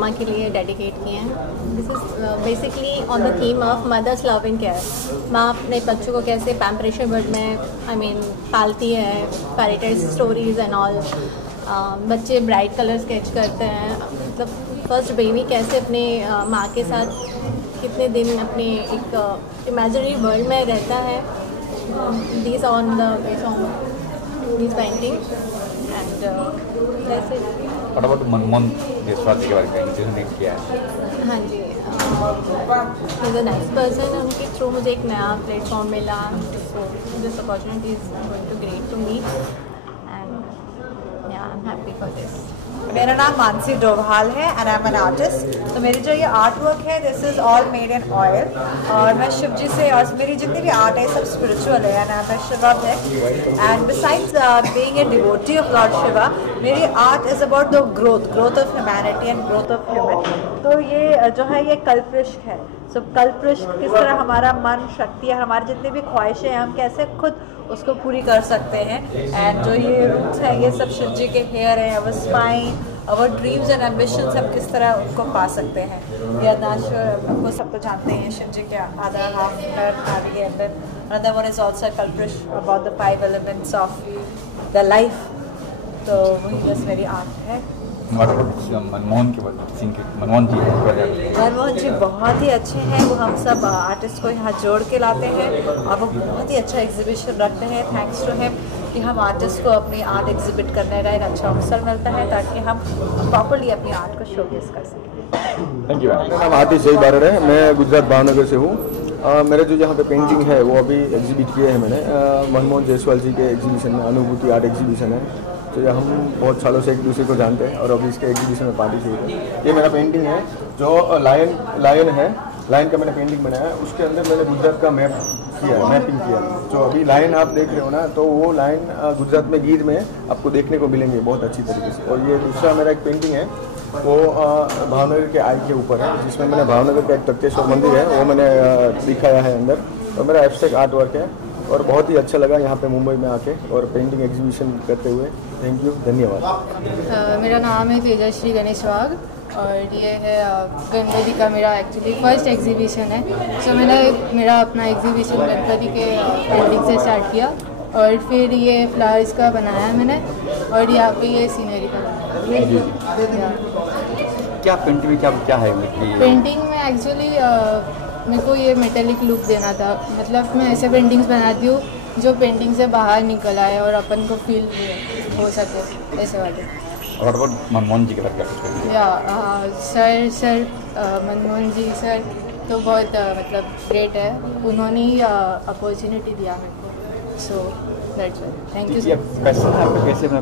मम्मा के लिए डेडिकेट किए हैं। This is basically on the theme of mother's love and care. माँ अपने बच्चों को कैसे पैम्परेशन वर्ड में पालती है, पैरेटल स्टोरीज़ एंड ऑल। बच्चे ब्राइट कलर स्केच करते हैं, मतलब फर्स्ट बेबी कैसे अपने माँ के साथ कितने दिन अपने एक इमेजिनरी वर्ल्ड में रहता है। These on the based on these paintings and that's it. What about Manmohan Jaiswal जी के बारे में जिन्होंने किया है? हाँ जी, इज़ अ नाइस पर्सन। उनके थ्रू मुझे एक नया प्लेटफॉर्म मिला, so this opportunity is going to great to me and yeah, I'm happy for this. मेरा नाम मानसी डोभाल है and I M an artist. तो मेरी जो ये आर्ट वर्क है this is all made in oil, और मैं शिव जी से, और मेरी जितनी भी आर्ट है सब स्पिरिचुअल है एंड आई एम शिवा भक्त। And besides being a devotee of lord Shiva, मेरी art is about the growth of humanity and growth of human. तो ये जो है ये कल्पवृक्ष है। सो कल्पवृक्ष किस तरह हमारा मन, शक्ति है, हमारी जितनी भी ख्वाहिशें हैं हम कैसे खुद उसको पूरी कर सकते हैं। एंड जो ये रूट्स है ये सब शिव जी के हेयर हैं, our spine, our dreams and ambitions हम किस तरह उनको पा सकते हैं। ये अदनाश्वर हमको सब तो जानते हैं, शिव जी के आधा हाफ नारी है, and another one is also Kalpavriksha about the 5 elements of the life. तो वही बस मेरी आर्ट है। मनमोहन जी बहुत ही अच्छे हैं, वो हम सब आर्टिस्ट को यहाँ जोड़ के लाते हैं और वो बहुत ही अच्छा एग्जीबिशन रखते हैं। थैंक्स टू हिम कि हम आर्टिस्ट को अपनी आर्ट एग्जिबिट करने का एक अच्छा अवसर मिलता है ताकि हम प्रॉपर्ली अपनी आर्ट को शोकेस कर सकें। Thank you. मेरा नाम आतिश जय बारड़ है, मैं गुजरात भावनगर से हूँ। मेरे जो यहाँ पे पेंटिंग है वो अभी एग्जीबिट किए हैं मैंने मनमोहन जयसवाल जी के एग्जीबिशन में, अनुभूति आर्ट एग्जीबिशन है। तो हम बहुत सालों से एक दूसरे को जानते हैं और अभी इसके एग्जीबिशन में पार्टिसिपेट है। ये मेरा पेंटिंग है जो लायन है, लायन का मैंने पेंटिंग बनाया है। उसके अंदर मैंने गुजरात का मैपिंग किया। जो अभी लायन आप देख रहे हो ना, तो वो लायन गुजरात में गीर में आपको देखने को मिलेंगे बहुत अच्छी तरीके से। और ये दूसरा मेरा एक पेंटिंग है वो भावनगर के आई के ऊपर है, जिसमें मैंने भावनगर का एक तख्तेश्वर मंदिर है वो मैंने दिखाया है अंदर। तो मेरा एब्स्ट्रैक्ट आर्ट वर्क है और बहुत ही अच्छा लगा यहाँ पे मुंबई में आके और पेंटिंग एग्जीबिशन करते हुए। थैंक यू, धन्यवाद। मेरा नाम है तेजश्री गणेशवाग और ये है गणपति का मेरा एक्चुअली फर्स्ट एग्जीबिशन है। सो मैंने मेरा अपना एग्जीबिशन गणपति के पेंटिंग से स्टार्ट किया और फिर ये फ्लावर्स का बनाया मैंने और यहाँ पे ये सीनरी का बनाया। क्या पेंटिंग में क्या है? पेंटिंग में एक्चुअली मेरे को ये मेटेलिक लुक देना था। मतलब मैं ऐसे पेंटिंग्स बनाती हूँ जो पेंटिंग से बाहर निकल आए और अपन को फील हो सके, ऐसे वाले। और मनमोहन जी के बारे में या सर मनमोहन जी सर तो बहुत मतलब ग्रेट है, उन्होंने ही अपॉर्चुनिटी दिया मेरे को। So that's why thank you.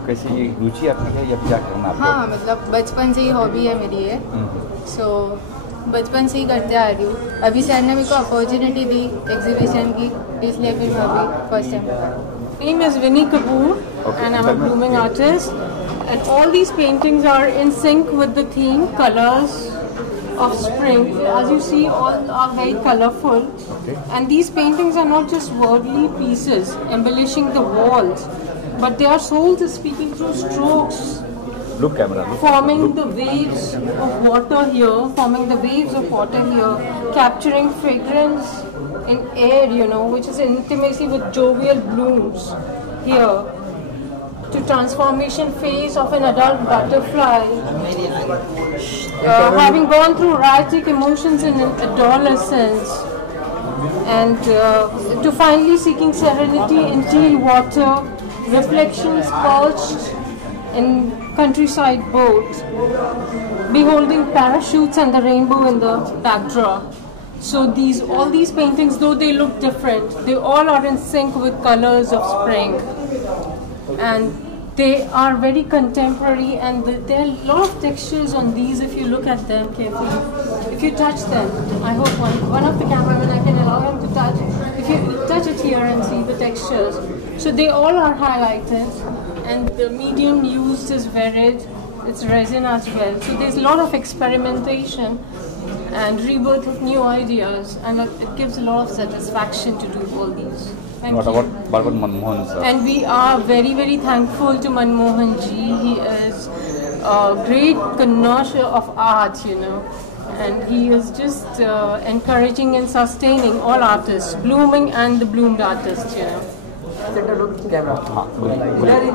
कैसे ये रुचि आपकी है या क्या करना? हाँ, मतलब बचपन से ही हॉबी है मेरी ये। सो बचपन से ही करते आ रही हूँ। अभी सर ने मेरे को अपॉर्चुनिटी दी एग्जीबिशन की, इसलिए फिर मैं अभी फर्स्ट टाइम बता रही हूँ। name is Vinny Kapoor and I'm a blooming artist, and all these paintings are in sync with the theme colors of spring. As you see, all are very colorful, and these paintings are not just worldly pieces embellishing the walls, but they are souls speaking through strokes. Look camera. Forming the waves of water here, capturing fragrance in air, which is intimacy with jovial blooms here. To transformation phase of an adult butterfly, having gone through erratic emotions in adolescence, and to finally seeking serenity in clean water, reflections perched in countryside boat, beholding parachutes and the rainbow in the backdrop. So all these paintings, though they look different, they all are in sync with colors of spring, and they are very contemporary, and there are a lot of textures on these if you look at them carefully. If you touch them, I hope one of the cameramen, I can allow him to touch. If you touch it here and see the textures, so they all are highlighted, and the medium used is varied, it's resin as well. So there's a lot of experimentation and rebirth of new ideas, and it gives a lot of satisfaction to do all these. What about Manmohan sir? And we are very, very thankful to Manmohan ji. He is great connoisseur of art, you know, and he is just encouraging and sustaining all artists, blooming and the bloomed artists, you know.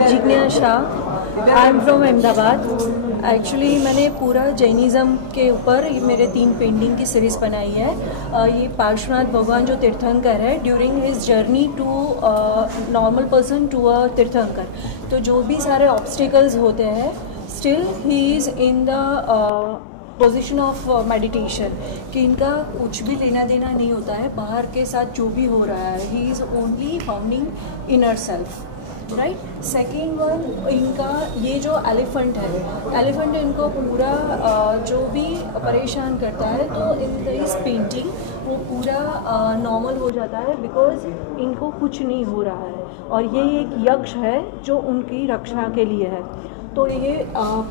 Jignesh Shah, I am from Ahmedabad. Actually मैंने पूरा Jainism के ऊपर मेरे 3 painting की series बनाई है। ये पार्श्वनाथ भगवान जो तीर्थंकर है, during his journey to normal person to a tirthankar, तो जो भी सारे ऑब्स्टिकल्स होते हैं, still he is in the position of meditation, कि इनका कुछ भी लेना देना नहीं होता है बाहर के साथ जो भी हो रहा है। He is only founding inner self, right. Second one, इनका ये जो एलिफेंट है इनको पूरा जो भी परेशान करता है, तो इन दिस पेंटिंग वो पूरा नॉर्मल हो जाता है, बिकॉज इनको कुछ नहीं हो रहा है। और ये एक यक्ष है जो उनकी रक्षा के लिए है, तो ये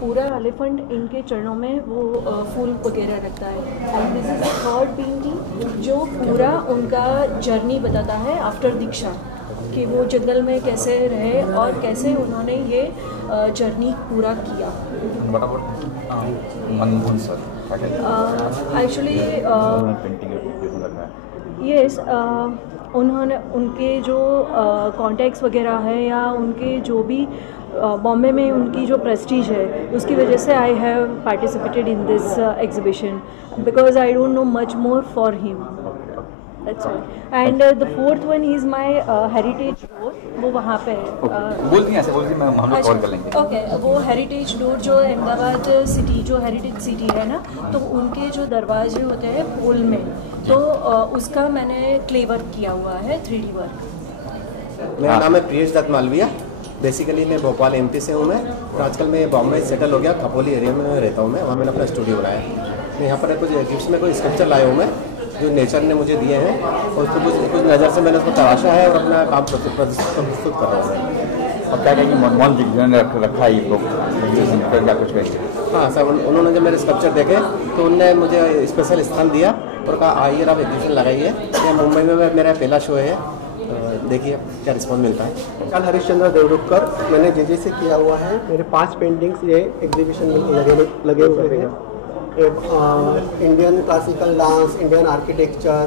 पूरा एलिफेंट इनके चरणों में वो फूल वगैरह रखता है। And this is the third painting जो पूरा उनका जर्नी बताता है आफ्टर दीक्षा, कि वो जंगल में कैसे रहे और कैसे उन्होंने ये जर्नी पूरा किया। मनमोहन सर एक्चुअली यस, उन्होंने उनके जो कॉन्टैक्ट्स वगैरह है या उनके जो भी बॉम्बे में उनकी जो प्रेस्टीज है, उसकी वजह से I have participated in this exhibition, because I don't know much more for him, that's all. And the fourth one is my heritage door, वो वहाँ पे है। बोलती हैं ऐसे बोलती हैं, हम लोग कॉल कर लेंगे। ओके, वो हेरिटेज डोर जो अहमदाबाद सिटी जो हेरिटेज सिटी है ना, तो उनके जो दरवाजे होते हैं पोल में, तो उसका मैंने क्ले वर्क किया हुआ है, 3D वर्क। मेरा नाम है प्रियेश दत्त मालविया। बेसिकली मैं भोपाल एमपी से हूँ। मैं तो आजकल मैं बॉम्बे सेटल हो गया, खपोली एरिया में रहता हूँ मैं, वहाँ मैंने अपना स्टूडियो बनाया। मैं यहाँ पर कुछ गिफ्ट्स में कोई स्कल्पचर लाया हूँ मैं, जो नेचर ने मुझे दिए हैं, और उसको कुछ नज़र से मैंने उसको तराशा है और अपना काम प्रस्तुत कर रहा हूँ। और क्या कहेंगे मनमोहन जी जिन्होंने रखा है ये लोग, क्या कुछ कहेंगे? हाँ सर, उन्होंने जब मेरे स्कल्पचर देखे तो उनने मुझे स्पेशल स्थान दिया और कहा आइए आप एग्जीबिशन लगाइए। ये मुंबई में मेरा पहला शो है, देखिए क्या रिस्पॉन्स मिलता है। कल हरिश्चंद्र देवरुखकर, मैंने जे से किया हुआ है। मेरे 5 पेंटिंग्स ये एग्जीबिशन में लगे हुए हैं। Indian classical dance, Indian architecture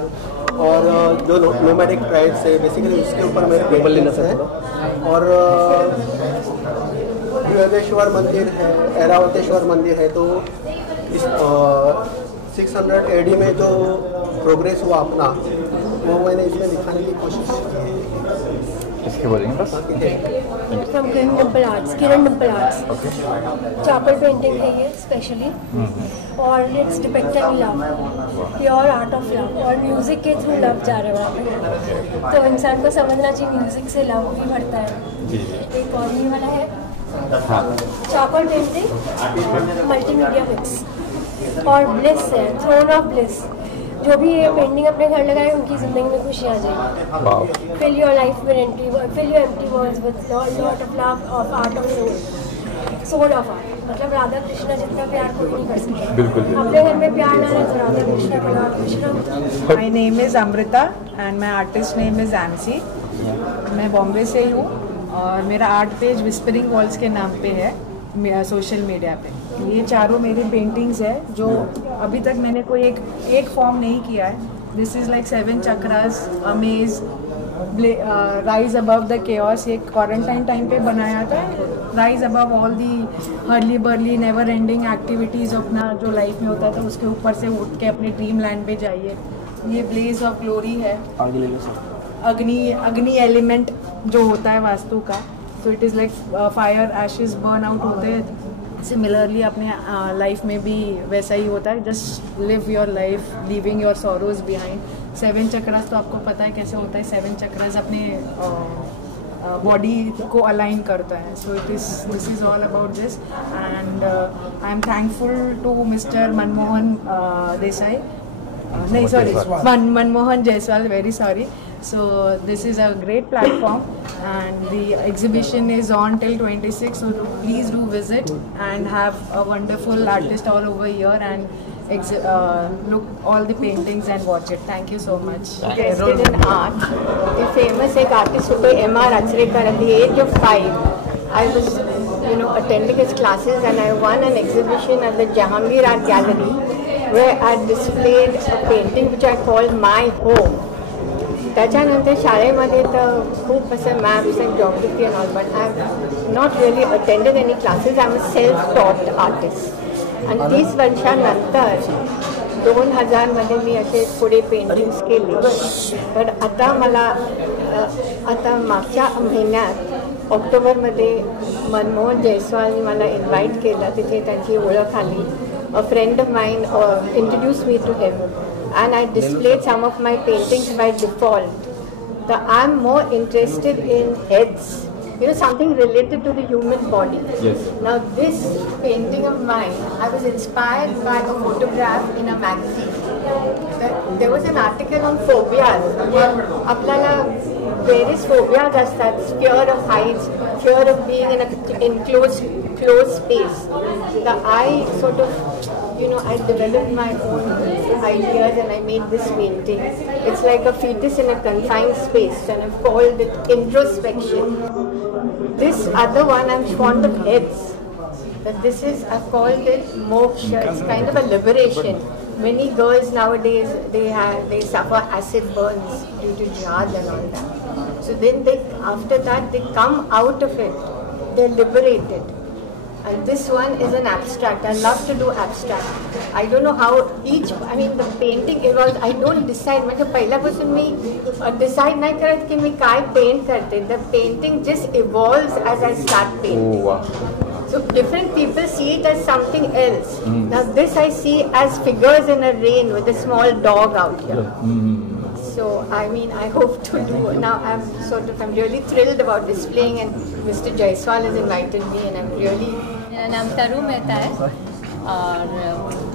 और जो नोमैडिक ट्राइब्स है, बेसिकली उसके ऊपर मेरे पेंटिंग्स हैं। और बृहदेश्वर मंदिर है, ऐरावतेश्वर मंदिर है, तो इस 600 AD में जो प्रोग्रेस हुआ अपना, वो मैंने इसमें दिखाने की कोशिश की है। इसके बोलेंगे बस। From Kiran Dimple Arts. चापल पेंटिंग है ये स्पेशली, और it's depicting love, pure art of love, और म्यूजिक के थ्रू लव जा रहा है वहाँ पे। तो इंसान को समझना चाहिए म्यूजिक से लव भी बढ़ता है। एक और ये वाला है चापल पेंटिंग, मल्टीमीडिया मिक्स, और ब्लिस है, थ्रोन ऑफ ब्लिस। जो भी ये पेंटिंग अपने घर लगाए उनकी जिंदगी में खुशी आ जाएगी। Fill your life with empty walls with lot of love of art of soul of art. मतलब राधा कृष्णा जितना प्यार कोई नहीं कर सकता। बिल्कुल। अपने घर में प्यार ना रहे तो राधा कृष्णा का नाम Krishna. My name is Amrita and my artist name is MC. मैं बॉम्बे से ही हूँ और मेरा आर्ट पेज विस्परिंग वॉल्स के नाम पे है सोशल मीडिया पे। ये चारों मेरी पेंटिंग्स है जो अभी तक मैंने कोई एक फॉर्म नहीं किया है। This is like 7 chakras, amaze, rise above the chaos. ये क्वारंटाइन टाइम पे बनाया था। Rise above all the Hurley barley never ending activities अपना जो लाइफ में होता था, उसके ऊपर से उठ के अपने ड्रीम लैंड पे जाइए। ये ब्लेज ऑफ ग्लोरी है, अग्नि एलिमेंट जो होता है वास्तु का। तो it is like fire ashes burn out होते हैं। सिमिलरली अपने लाइफ में भी वैसा ही होता है। Just live your life leaving your sorrows behind. 7 chakras तो आपको पता है कैसे होता है। 7 चक्रास अपने बॉडी को अलाइन करता है। So this is all about this and I am thankful to mister Manmohan Desai, नहीं sorry, Manmohan Jaiswal, very sorry. So this is a great platform and the exhibition is on till 26, so please do visit and have a wonderful artist all over here and look all the paintings and watch it. Thank you so much. Interested in art. The famous एक artist होते M.R. Achrekar at the age of 5. I was attending his classes, and I won an exhibition at the Jahangir Art Gallery where I displayed a painting which I called My Home. त्याच्यानंतर शाळेमध्ये तर खूप असं maths and geography and all, but I have not really attended any classes. I am a self taught artist. आणि 30 वर्षानंतर 2000मध्ये मी असे पुढे paintings केले. पण आता मला आता मागच्या महिन्यात ऑक्टोबरमध्ये मनमोहन जयस्वालनी मला इन्व्हाइट केलं. तिथे त्यांची ओळख आली. A friend of mine introduced me to him, and I displayed some of my paintings by default. I'm more interested in heads, something related to the human body. Yes. Now this painting of mine, I was inspired by a photograph in a magazine. There was an article on phobias. आपल्याला various phobias असतात. Fear of heights, fear of being in an enclosed space. I sort of, I developed my own ideas and I made this painting. It's like a fetus in a confined space, and I've called it introspection. This other one, I'm fond of heads. But this is, I've called it moksha. It's kind of a liberation. Many girls nowadays, they suffer acid burns due to jihad and all that. So then after that, they come out of it. They're liberated. And this one is an abstract. I love to do abstract. I don't know how the painting evolves. I don't decide. मतलब पहिल्यापासून मी decide नाही करत की मी काय paint करते. The painting just evolves as I start painting. Oh, wow. So different people see it as something else. Now this I see as figures in a rain with a small dog out here. So I hope to do. Now I'm really thrilled about displaying, and Mr. Jaiswal has invited me, and I'm really. मेरा नाम तरू मेहता है और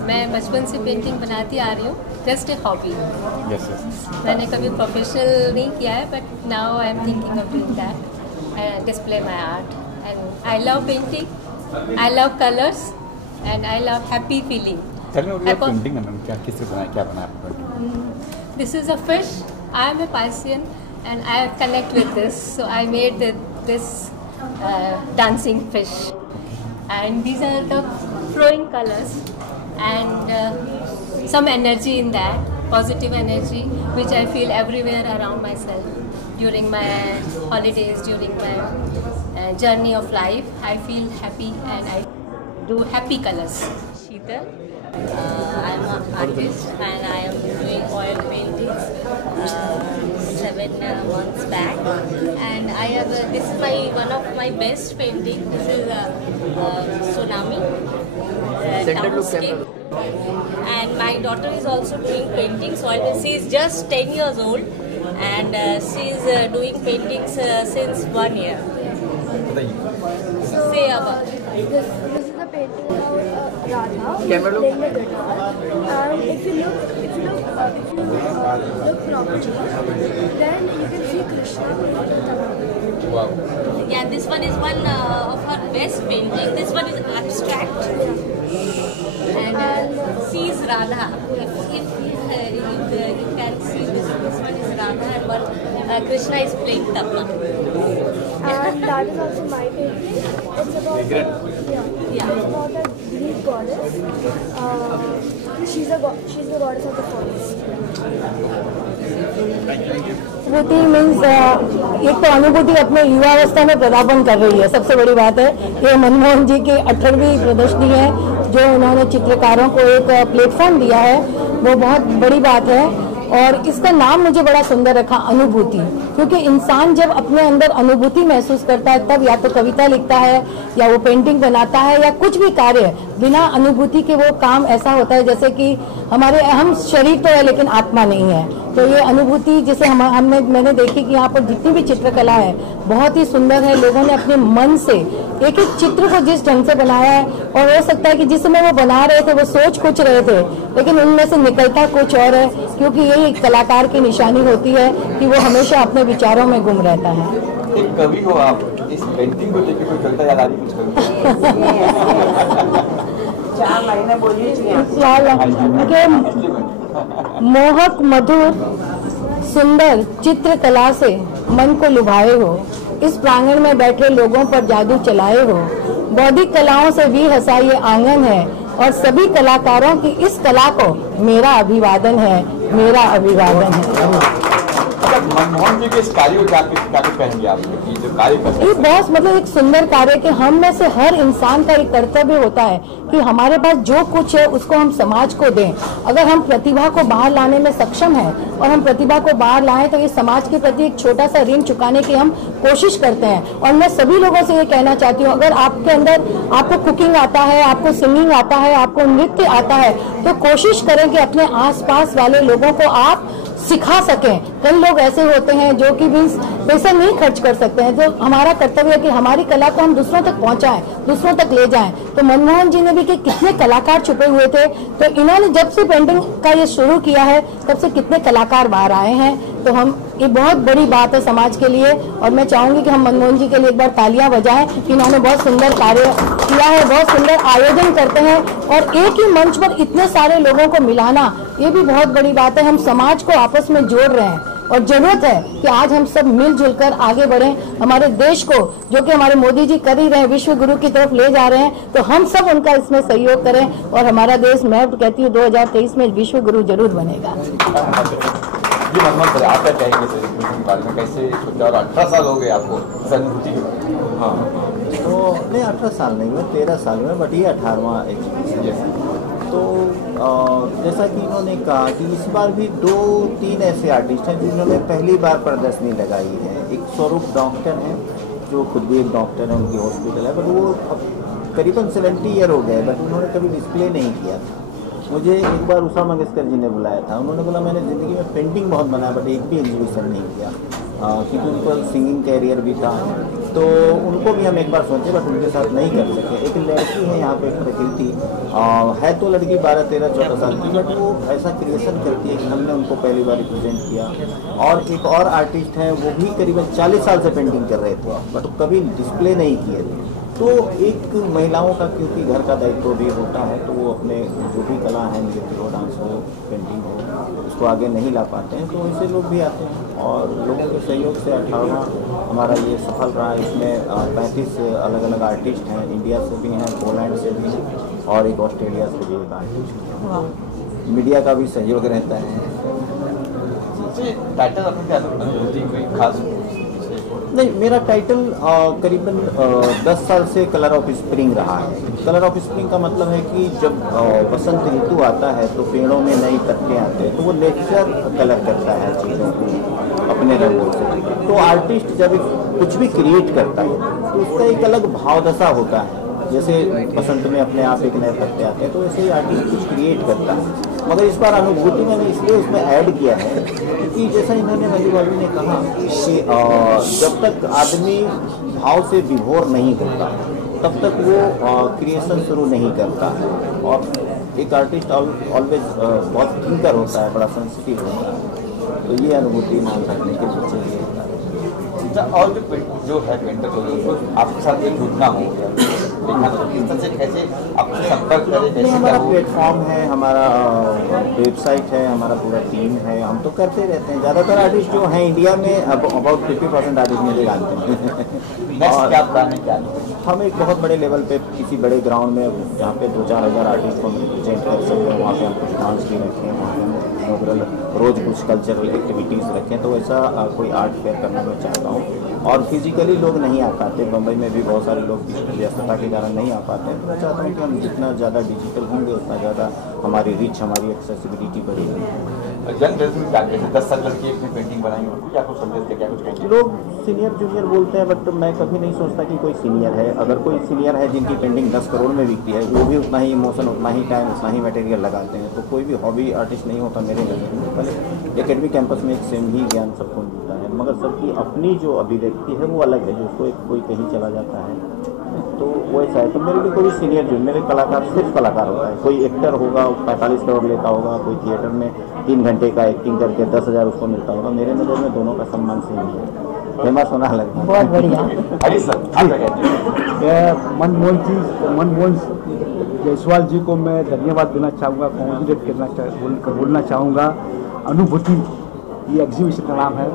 मैं बचपन से painting बनाती आ रही हूँ. Just a hobby. मैंने कभी प्रोफेशनल नहीं किया है, but now I am thinking of doing that and display my art. And I love painting, I love colours, and I love happy feeling. Painting क्या किससे बनाया, क्या बनाया? This is a fish. I am a Piscean and I connect with this. So I made this dancing fish. And these are the flowing colors and some energy in that, positive energy, which I feel everywhere around myself. During my holidays, during my journey of life, I feel happy and I do happy colors. Sheetal. I am an artist and I am doing oil paintings 7 months back, and I have this is one of my best painting. This is a tsunami townscape, and my daughter is also doing paintings. So she is just 10 years old, and she is doing paintings since 1 year. Say about this is a painting of Radha playing the guitar, and if you look properly, then you can see Krishna playing the tabla. Wow. Yeah, this one is one of her best painting. This one is abstract, and she is Radha. If you can see this one is Radha, and one Krishna is playing tabla. And that is also my painting. It's about it's about a Greek goddess. She's the goddess of the forest. अनुभूति means एक तो अनुभूति अपने युवावस्था में पदार्पण कर रही है, सबसे बड़ी बात है. ये मनमोहन जी की 18वीं प्रदर्शनी है जो उन्होंने चित्रकारों को एक प्लेटफॉर्म दिया है, वो बहुत बड़ी बात है. और इसका नाम मुझे बड़ा सुंदर रखा, अनुभूति, क्योंकि इंसान जब अपने अंदर अनुभूति महसूस करता है तब या तो कविता लिखता है या वो पेंटिंग बनाता है या कुछ भी कार्य. बिना अनुभूति के वो काम ऐसा होता है जैसे कि हम शरीर तो है लेकिन आत्मा नहीं है. तो ये अनुभूति जैसे मैंने देखी कि यहाँ पर जितनी भी चित्रकला है बहुत ही सुंदर है. लोगों ने अपने मन से एक एक चित्र को जिस ढंग से बनाया है, और हो सकता है कि जिस समय वो बना रहे थे वो सोच कुछ रहे थे लेकिन उनमें से निकलता कुछ और है, क्योंकि यही कलाकार की निशानी होती है कि वो हमेशा अपने विचारों में गुम रहता है. एक कवि हो आप, इस पेंटिंग को देखकर कोई कविता याद आ रही कुछ? मोहक मधुर सुंदर चित्रकला से मन को लुभाए हो, इस प्रांगण में बैठे लोगों पर जादू चलाए हो, बौद्धिक कलाओं से भी हंसा ये आंगन है और सभी कलाकारों की इस कला को मेरा अभिवादन है, मेरा अभिवादन है। मनमोहन जी के इस कार्य को क्या कहेंगे आप, जो कार्य कर ये बहुत मतलब एक सुंदर कार्य कि हम में से हर इंसान का एक कर्तव्य होता है कि हमारे पास जो कुछ है उसको हम समाज को दें। अगर हम प्रतिभा को बाहर लाने में सक्षम हैं और हम प्रतिभा को बाहर लाएं तो ये समाज के प्रति एक छोटा सा ऋण चुकाने की हम कोशिश करते हैं। और मैं सभी लोगों से ये कहना चाहती हूँ, अगर आपके अंदर आपको कुकिंग आता है, आपको सिंगिंग आता है, आपको नृत्य आता है, तो कोशिश करें कि अपने आसपास वाले लोगों को आप सिखा सकें। कई लोग ऐसे होते हैं जो कि भी पैसा नहीं खर्च कर सकते हैं, तो हमारा कर्तव्य है कि हमारी कला को हम दूसरों तक पहुंचाएं, दूसरों तक ले जाएं। तो मनमोहन जी ने भी कि कितने कलाकार छुपे हुए थे, तो इन्होंने जब से पेंटिंग का ये शुरू किया है तब से कितने कलाकार बाहर आए हैं। तो हम ये बहुत बड़ी बात है समाज के लिए, और मैं चाहूंगी कि हम मनमोहन जी के लिए एक बार तालियां बजाएं कि इन्होंने बहुत सुंदर कार्य किया है, बहुत सुंदर आयोजन करते हैं और एक ही मंच पर इतने सारे लोगों को मिलाना ये भी बहुत बड़ी बात है। हम समाज को आपस में जोड़ रहे हैं और जरूरत है कि आज हम सब मिलजुल कर आगे बढ़ें। हमारे देश को, जो कि हमारे मोदी जी कर ही रहे हैं, विश्व गुरु की तरफ ले जा रहे हैं, तो हम सब उनका इसमें सहयोग करें और हमारा देश, मैं कहती हूँ 2023 में विश्व गुरु जरूर बनेगा। जी मनमोहन सर, आप क्या कहेंगे के बारे में, कैसे सोचा? और 18 साल हो गए आपको अनुभूति के बारे में? हाँ, तो नहीं 18 साल नहीं हुए, 13 साल में, बट ये 18वां एग्जीबिशन है। तो जैसा कि इन्होंने कहा कि इस बार भी 2-3 ऐसे आर्टिस्ट हैं जिन्होंने पहली बार प्रदर्शनी लगाई है। एक स्वरूप डॉक्टर हैं जो खुद भी एक डॉक्टर है, उनकी हॉस्पिटल है, बट वो अब करीबन 70 ईयर हो गए, बट उन्होंने कभी डिस्प्ले नहीं किया था। मुझे एक बार उषा मंगेशकर जी ने बुलाया था, उन्होंने बोला मैंने ज़िंदगी में पेंटिंग बहुत बनाया बट एक भी एग्जीबिशन नहीं किया, क्योंकि उनको सिंगिंग कैरियर भी था। तो उनको भी हम एक बार सोचे बट उनके साथ नहीं कर सके। एक लड़की है यहाँ पे प्रकृति, है तो लड़की 12-13-14 साल की, बट वो ऐसा क्रिएशन करती है कि हमने उनको पहली बार रिप्रेजेंट किया। और एक और आर्टिस्ट है, वो भी करीबन 40 साल से पेंटिंग कर रहे थे बट कभी डिस्प्ले नहीं किए थे। तो एक महिलाओं का क्योंकि घर का दायित्व भी होता है, तो वो अपने जो भी कला है, नृत्य हो, डांस हो, पेंटिंग हो, उसको आगे नहीं ला पाते हैं, तो ऐसे लोग भी आते हैं। और लोगों के सहयोग से 18वां हमारा ये सफल रहा। इसमें 35 अलग अलग आर्टिस्ट हैं, इंडिया से भी हैं, पोलैंड से भी हैं और एक ऑस्ट्रेलिया से भी एक आर्टिस्ट है। मीडिया का भी सहयोग रहता है। टाइटल आपने क्या अनुभूति कोई खास? नहीं, मेरा टाइटल करीबन 10 साल से कलर ऑफ स्प्रिंग रहा है। कलर ऑफ स्प्रिंग का मतलब है कि जब बसंत ऋतु आता है तो पेड़ों में नई पत्ते आते हैं, तो वो नेचर कलर करता है चीज़ों को अपने रंगों से। तो आर्टिस्ट जब कुछ भी क्रिएट करता है तो उसका एक अलग भावदशा होता है। जैसे बसंत में अपने आप एक नए पत्ते आते हैं, तो वैसे ही आर्टिस्ट कुछ क्रिएट करता है। मगर इस बार अनुभूति मैंने इसलिए उसमें ऐड किया है कि जैसा इन्होंने वली बाबू ने कहा कि जब तक आदमी भाव से विभोर नहीं होता तब तक वो क्रिएशन शुरू नहीं करता है। और एक आर्टिस्ट ऑलवेज बहुत थिंकर होता है, बड़ा सेंसिटिव होता है। तो ये अनुभूति नाम रखने के पीछे ये है। और जो है पेंटर लोग आपके साथ एक जुड़ना हो कैसे आपसे संपर्क करें? हमारा प्लेटफॉर्म है, हमारा वेबसाइट है, हमारा पूरा टीम है, हम तो करते रहते हैं। ज़्यादातर आर्टिस्ट जो हैं इंडिया में अब अबाउट 50% आर्टिस्ट मुझे जानते हैं। और क्या प्लान है, क्या हम एक बहुत बड़े लेवल पे किसी बड़े ग्राउंड में जहाँ पे 2-4 हज़ार आर्टिस्ट को रिप्रेजेंट कर सकते हैं, वहाँ पे हम कुछ डांस भी रखें, वहाँ पे हम रोज़ कुछ कल्चरल एक्टिविटीज़ रखें। तो ऐसा कोई आर्ट फेयर करना मैं चाहता हूँ। और फिजिकली लोग नहीं आ पाते, बम्बई में भी बहुत सारे लोग व्यस्तता के कारण नहीं आ पाते हैं। तो मैं चाहता हूँ कि हम जितना ज़्यादा डिजिटल होंगे उतना ज़्यादा हमारी रीच, हमारी एक्सेसिबिलिटी बढ़ेगी। यंग जनरेशन क्या कहते हैं? 10 साल लड़की अपनी पेंटिंग बनाई हो, क्या कुछ समझते, क्या कुछ कहते हैं? लोग सीनियर जूनियर बोलते हैं, बट मैं कभी नहीं सोचता कि कोई सीनियर है। अगर कोई सीनियर है जिनकी पेंटिंग 10 करोड़ में बिकती है, वो भी उतना ही इमोशन, उतना ही टाइम, उतना ही मटेरियल लगाते हैं। तो कोई भी हॉबी आर्टिस्ट नहीं होता मेरे नज़र में। पहले एकेडमिक कैंपस में एक सेम ही ज्ञान सबको मिलता है, मगर सबकी अपनी जो अभिव्यक्ति है वो अलग है। जो उसको कोई कहीं चला जाता है तो वैसा है। तो मेरे लिए कोई सीनियर जो मेरे कलाकार सिर्फ कलाकार होता है। कोई एक्टर होगा 45 करोड़ लेता होगा, कोई थिएटर में 3 घंटे का एक्टिंग करके 10,000 उसको मिलता होगा। मेरे नज़र में दोनों का सम्मान सेम है। फेमस होना अलग है। बहुत बढ़िया। मनमोहन जायसवाल जी को मैं धन्यवाद देना चाहूँगा, कॉन्ग्रेचुलेट बोलना चाहूँगा। अनुभूति ये एग्जीबिशन का नाम है,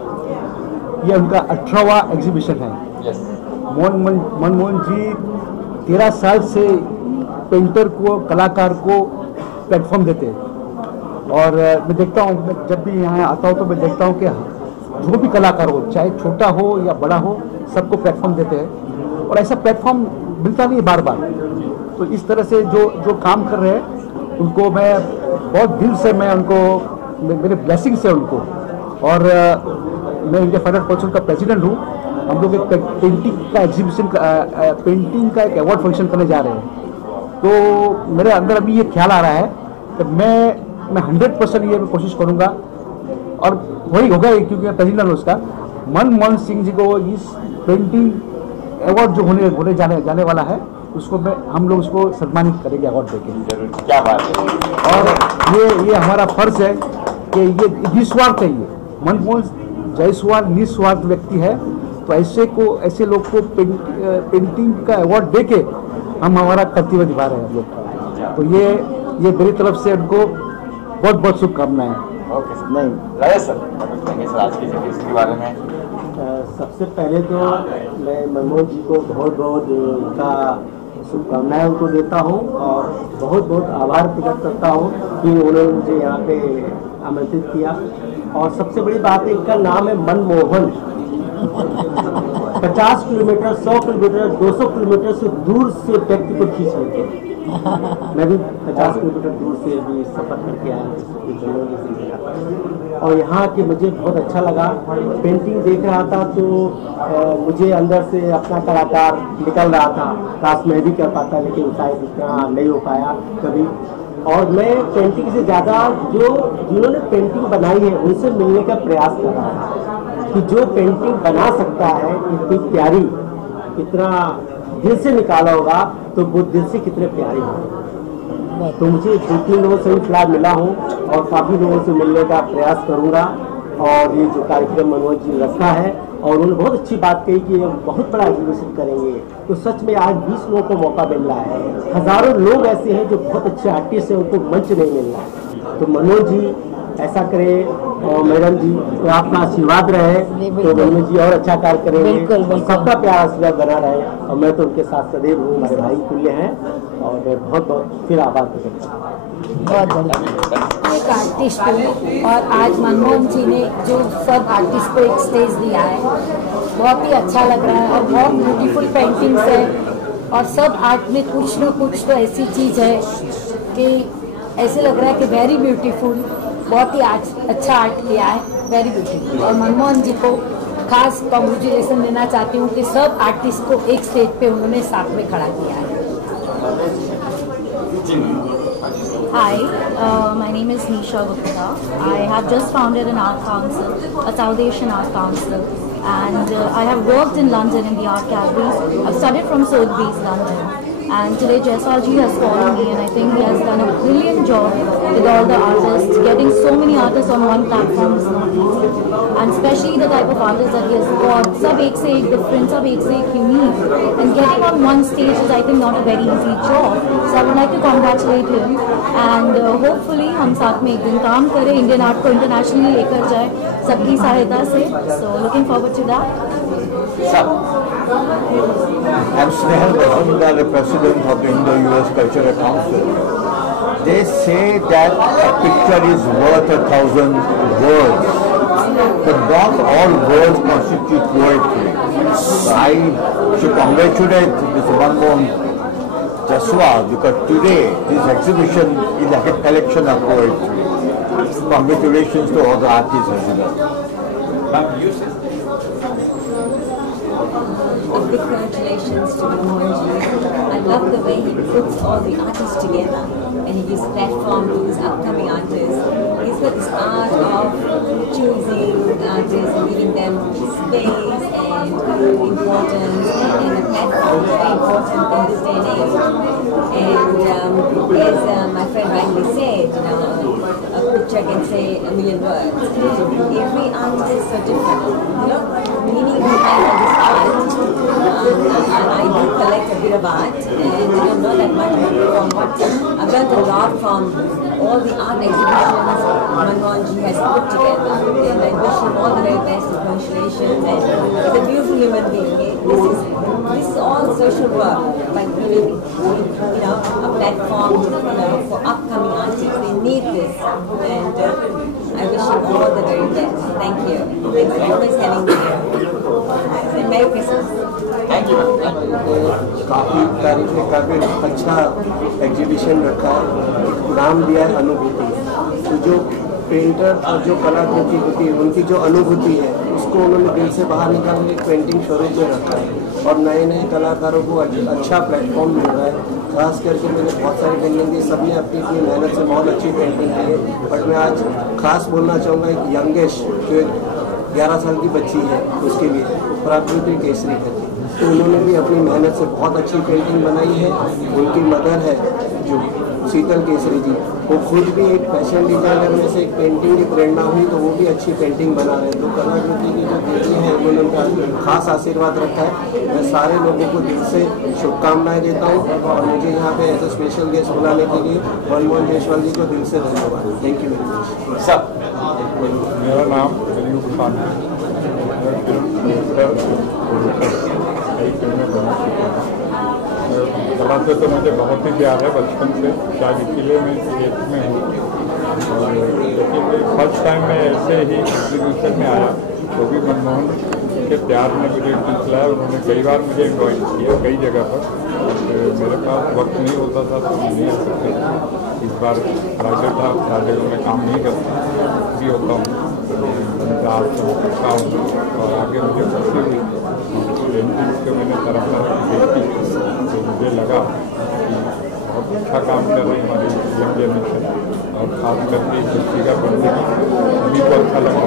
ये उनका 18वां एग्जीबिशन है। मनमोहन जी 13 साल से पेंटर को, कलाकार को प्लेटफॉर्म देते हैं। और मैं देखता हूँ, जब भी यहाँ आता हूँ तो मैं देखता हूँ कि जो भी कलाकार हो, चाहे छोटा हो या बड़ा हो, सबको प्लेटफॉर्म देते हैं। और ऐसा प्लेटफॉर्म मिलता नहीं बार बार। तो इस तरह से जो काम कर रहे हैं उनको मैं बहुत दिल से, मैं उनको, मेरे ब्लेसिंग से उनको। और मैं इंडिया फाइन आर्ट काउंसिल का प्रेसिडेंट हूँ। हम लोग एक पेंटिंग का एग्जीबिशन, पेंटिंग का एक अवार्ड फंक्शन करने जा रहे हैं। तो मेरे अंदर अभी ये ख्याल आ रहा है कि मैं 100% ये कोशिश करूँगा, और वही होगा क्योंकि मैं प्रेसिडेंट हूँ उसका। मनमोहन सिंह जी को इस पेंटिंग अवार्ड जो होने जाने वाला है, उसको हम लोग उसको सम्मानित करेंगे अवार्ड देके। क्या बात है। और ये हमारा फर्ज है कि ये निस्वार्थ है। ये मनमोहन जायसवाल निस्वार्थ व्यक्ति है। तो ऐसे लोग को पेंटिंग का अवार्ड देके हम हमारा कर्तव्य निभा रहे हैं हम लोग। तो ये मेरी तरफ से उनको बहुत बहुत शुभकामनाएं। Okay sir. नहीं राजेश सर, आज की जगह इसके बारे में। सबसे पहले तो मैं मनमोहन जी को बहुत बहुत उनका शुभकामनाएं उनको देता हूं, और बहुत बहुत आभार प्रकट करता हूं कि उन्होंने मुझे यहाँ पे आमंत्रित किया। और सबसे बड़ी बात है, इनका नाम है मनमोहन। 50 किलोमीटर, 100 किलोमीटर, 200 किलोमीटर से दूर से व्यक्ति को खींच लेते हैं। मैं भी 50 किलोमीटर दूर से भी सफर करके आया, और यहाँ के मुझे बहुत अच्छा लगा। पेंटिंग देख रहा था तो मुझे अंदर से अपना कलाकार निकल रहा था। काश मैं भी कर पाता, लेकिन शायद इतना नहीं हो पाया कभी। और मैं पेंटिंग से ज़्यादा जिन्होंने पेंटिंग बनाई है उनसे मिलने का प्रयास कर रहा था, कि जो पेंटिंग बना सकता है इतनी प्यारी, इतना दिल से निकाला होगा, तो वो दिल से कितने प्यारे होंगे। तो मुझे 2-3 लोगों से भी फिलहाल मिला हूँ, और काफ़ी लोगों से मिलने का प्रयास करूँगा। और ये जो कार्यक्रम मनोज जी रखा है, और उन्होंने बहुत अच्छी बात कही कि ये बहुत बड़ा एग्जीबिशन करेंगे। तो सच में आज 20 लोगों को मौका मिल रहा है। हज़ारों लोग ऐसे हैं जो बहुत अच्छे आर्टिस्ट हैं, उनको मंच नहीं मिल रहा है। तो मनोज जी ऐसा करे, और मैडम जी तो आपका आशीर्वाद रहे, तो मनोज जी और अच्छा कार्य करेंगे। सबका प्यार आशीर्वाद बना रहे, और मैं तो उनके साथ सदैव हूँ, हमारे भाई तुल्य हैं। और मैं बहुत बहुत फिर आभार प्रकट करता हूँ। एक आर्टिस्ट हूँ, और आज मनमोहन जी ने जो सब आर्टिस्ट को एक स्टेज दिया है, बहुत ही अच्छा लग रहा है। और बहुत ब्यूटीफुल पेंटिंग्स है, और सब आर्ट में कुछ न कुछ तो ऐसी चीज़ है कि ऐसे लग रहा है कि वेरी ब्यूटीफुल, बहुत ही अच्छा आर्ट किया है, वेरी ब्यूटीफुल। और मनमोहन जी को खास कॉन्ग्रेचुलेसन देना चाहती हूँ कि सब आर्टिस्ट को एक स्टेज पे उन्होंने साथ में खड़ा किया है। Hi, my name is Nisha Gupta. I have just founded an art council, a South Asian art council, and I have worked in London in the art galleries. I've studied from Sotheby's, London, and today Jaiswal ji has called me, and I think he has done a brilliant job with all the artists. Getting so many artists on one platform is not easy, and especially the type of artists that he has got, सब एक से एक different, सब एक से एक unique, and getting on one stage is I think not a very easy job. So I would like to congratulate him, and hopefully हम साथ में एक दिन काम करें, इंडियन आर्ट को इंटरनेशनली लेकर जाए सबकी सहायता से. So looking forward to that. I'm Snehal Bajumdar, the president of the Indo-US Cultural Council. They say that a picture is worth 1,000 words, but not all words constitute poetry. So I should congratulate Mr. Manmohan Jaiswal, because today this exhibition is like a collection of poetry. Congratulations to all the artists as well. Big congratulations to Manmohan. I love the way he puts all the artists together and he gives platform to his upcoming artists. He's got this art of choosing artists and giving them space and importance, and a platform is very important in this day and age. And as my friend rightly said, a picture can say a million words. Every artist is so different. Meaning behind all this art. And I do collect a bit of art, and I don't know that much from what I've learned a lot from all the art exhibitions Manmohan ji has put together. And I wish him all the very best, and congratulations. And he's a beautiful human being. This is all so social work by giving, a platform, for upcoming artists. They need this, and I wish you all the very best. Thank you. Thanks for always having me here. And Merry Christmas. Thank you. काफ़ी तारीफ के काबिल अच्छा exhibition रखा है, नाम दिया है अनुभूति। तो जो पेंटर और जो कलाकृति होती है उनकी जो अनुभूति है उसको उन्होंने दिल से बाहर निकाल के एक पेंटिंग शोरूम में रखा है और नए नए कलाकारों को अच्छा प्लेटफॉर्म मिल रहा है। खास करके मैंने बहुत सारी पेंटिंग दी, सबने अपनी अपनी मेहनत से बहुत अच्छी पेंटिंग की है। बट मैं आज खास बोलना चाहूँगा एक यंगेस्ट जो 11 साल की बच्ची है उसके लिए प्राकृतिक केसरी करके, तो उन्होंने भी अपनी मेहनत से बहुत अच्छी पेंटिंग बनाई है। उनकी मदर है जो शीतल केसरी जी, वो खुद भी एक फैशन डिजाइनर में से एक पेंटिंग की प्रेरणा हुई तो वो भी अच्छी पेंटिंग बना रहे हैं। तो कलाकृति की जो देवी है उन्होंने उनका खास आशीर्वाद रखा है। मैं सारे लोगों को दिल से शुभकामनाएं देता हूँ और मुझे यहाँ पे एज ए स्पेशल गेस्ट बुलाने के लिए मनमोहन जायसवाल जी को दिल से धन्यवाद। Thank you very much. मेरा नाम अयूब खान है। कला से तो मुझे बहुत ही प्यार है बचपन से, शायद इसीलिए मैं स्टेट में हूँ। लेकिन फर्स्ट टाइम मैं ऐसे ही एग्जीबिशन में आया, वो भी मनमोहन के प्यार ने मुझे दिखलाया। उन्होंने कई बार मुझे इन्वाइट किया कई जगह पर, मेरे पास वक्त नहीं होता था तो नहीं आ सकते। इस बार राजा था, राजा में काम नहीं करता भी होता हूँ, इंतजार करता हूँ और आगे मुझे खुशी हुई। पेंटिंग को मैंने तरह तरह की देखी तो मुझे लगा कि बहुत अच्छा काम कर रही हमारी यंग जनरेशन और खास करके बच्ची का पेंटिंग सभी को अच्छा लगा।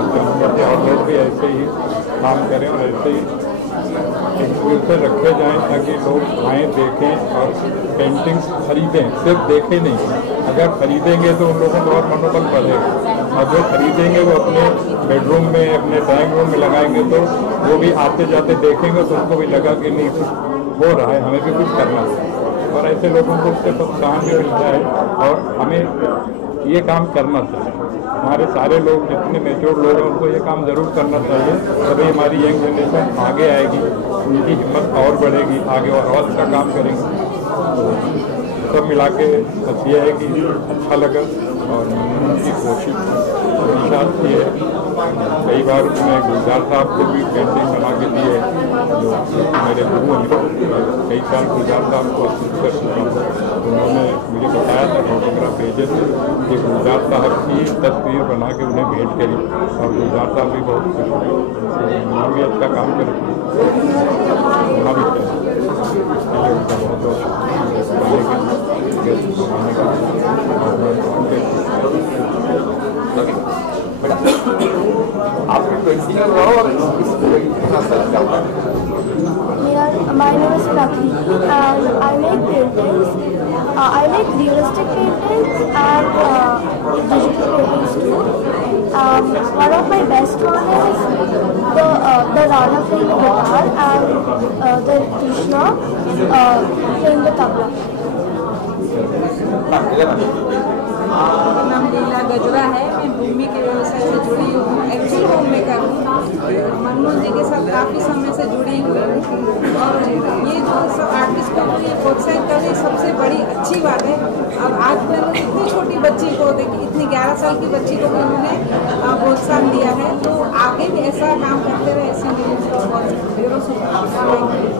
मतलब और लोग भी ऐसे ही काम करें और ऐसे ही एक्सपीरियंस रखे जाएं ताकि लोग आएँ देखें और पेंटिंग्स खरीदें, सिर्फ देखें नहीं। अगर खरीदेंगे तो उन लोगों को और मनोबल बढ़ेगा और जो खरीदेंगे वो अपने बेडरूम में अपने ड्राइंग रूम में लगाएंगे तो वो भी आते जाते देखेंगे तो उनको भी लगा कि नहीं कुछ हो रहा है, हमें भी कुछ करना है। और ऐसे लोगों को उससे प्रोत्साहन भी मिलता है और हमें ये काम करना चाहिए। हमारे सारे लोग जितने मेच्योर लोग हैं उनको ये काम ज़रूर करना चाहिए, तभी हमारी यंग जनरेशन आगे आएगी, उनकी हिम्मत और बढ़ेगी, आगे और अच्छा काम करेंगे। तो सब मिला के बस ये है कि अच्छा लगा और उनकी कोशिश हमेशा की है। कई बार मैं गुलजार साहब को भी पेंटिंग बना के दिए, जो मेरे गुरु हैं। कई साल गुलजार साहब को असिस्ट कर चुका हूँ, उन्होंने मुझे बताया था फोटोग्राफ भेजे थे कि गुलजार साहब की तस्वीर बना के उन्हें भेंट करी और गुलजार साहब भी बहुत खुश हुए। उन्होंने भी अच्छा काम करें, वहाँ भी उनका बहुत बहुत आपकी पेंटिंग और My name is Prakri and I make paintings. I make realistic paintings and digital paintings too. One of my best one is the Rana playing the guitar and the Krishna playing the tabla. मेरा नाम लीला गजरा है। मैं भूमि के व्यवसाय से जुड़ी हूँ, एक्चुअल होम मेकर हूँ। मनमोहन जी के साथ काफ़ी समय से जुड़ी हुई हूँ और ये जो सब आर्टिस्ट को ये प्रोत्साहित कर रही सबसे बड़ी अच्छी बात है। अब आज मैंने इतनी छोटी बच्ची को देखी, इतनी 11 साल की बच्ची को भी उन्होंने प्रोत्साहन दिया है, तो आगे भी ऐसा काम करते रहे, ऐसी मेरी बहुत ढेरों शुभकामनाएं।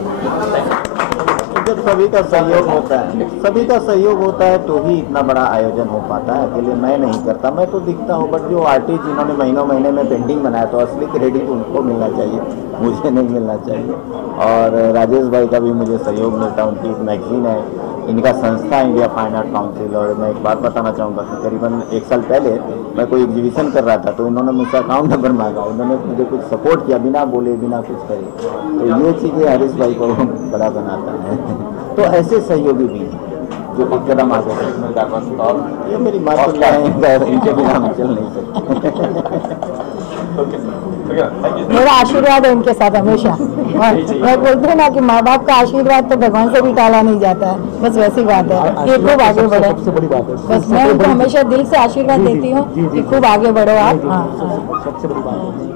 जब सभी का सहयोग होता है, सभी का सहयोग होता है तो ही इतना बड़ा आयोजन हो पाता है। अकेले मैं नहीं करता, मैं तो दिखता हूँ, बट जो आर्टिस्ट जिन्होंने महीनों महीने में पेंटिंग बनाया तो असली क्रेडिट उनको मिलना चाहिए, मुझे नहीं मिलना चाहिए। और राजेश भाई का भी मुझे सहयोग मिलता है, उनकी एक मैगजीन है, इनका संस्था इंडिया फाइन आर्ट काउंसिल। और मैं एक बात बताना चाहूँगा कि करीबन 1 साल पहले मैं कोई एग्जीबिशन कर रहा था तो इन्होंने मुझसे अकाउंट नंबर मांगा, उन्होंने मुझे कुछ सपोर्ट किया बिना बोले बिना कुछ करे। तो ये चीज़ें हरीश भाई को बड़ा बनाता है। तो ऐसे सहयोगी भी हैं जो एक कदम आगे बढ़ते। ये मेरी माँ को इनके बिना हम चल नहीं सकते। मेरा आशीर्वाद है उनके साथ हमेशा। मैं बोलती हूँ ना कि माँ बाप का आशीर्वाद तो भगवान से भी टाला नहीं जाता है, बस वैसी बात है कि खूब आगे बढ़ो। सबसे बड़ी बात है, बस मैं उनको हमेशा दिल से आशीर्वाद देती हूँ कि खूब आगे बढ़ो आप। हाँ, सबसे बड़ी बात है।